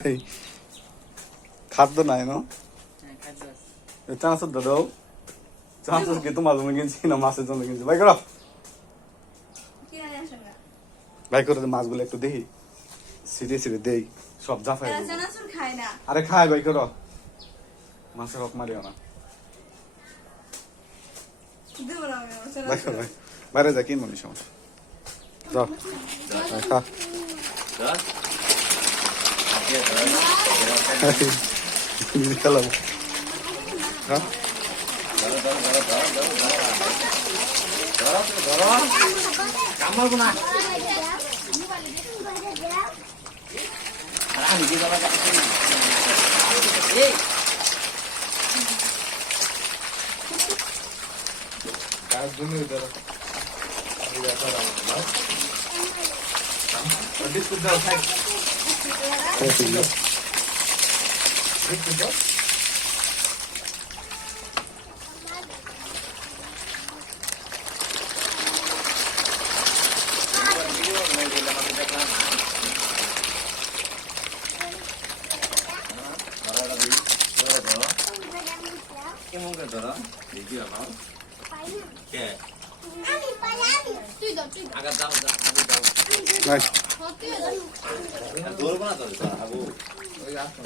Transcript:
এই খাদ্য নাই ন চানাচুর দাদাও চানাচুর কি তোমার জন্য কিনছি না মাছের জন্য কিনছি ভাই করো ভাই করে মাছগুলো একটু দেখি সিঁড়ে সিঁড়ে দেই সব জাফাই আরে খাই ভাই করো মাছের হক মারিও না বাইরে যা কিনবো নি সমস্যা যাও খা খেলাম হ্যাঁ বিস্কুট দাও খাই বিস্কুট দাও কেমন করে ধরো দেখি আমার কে তুই দাও আগা দাও দাও ধরবো না তো আবু ওই আসো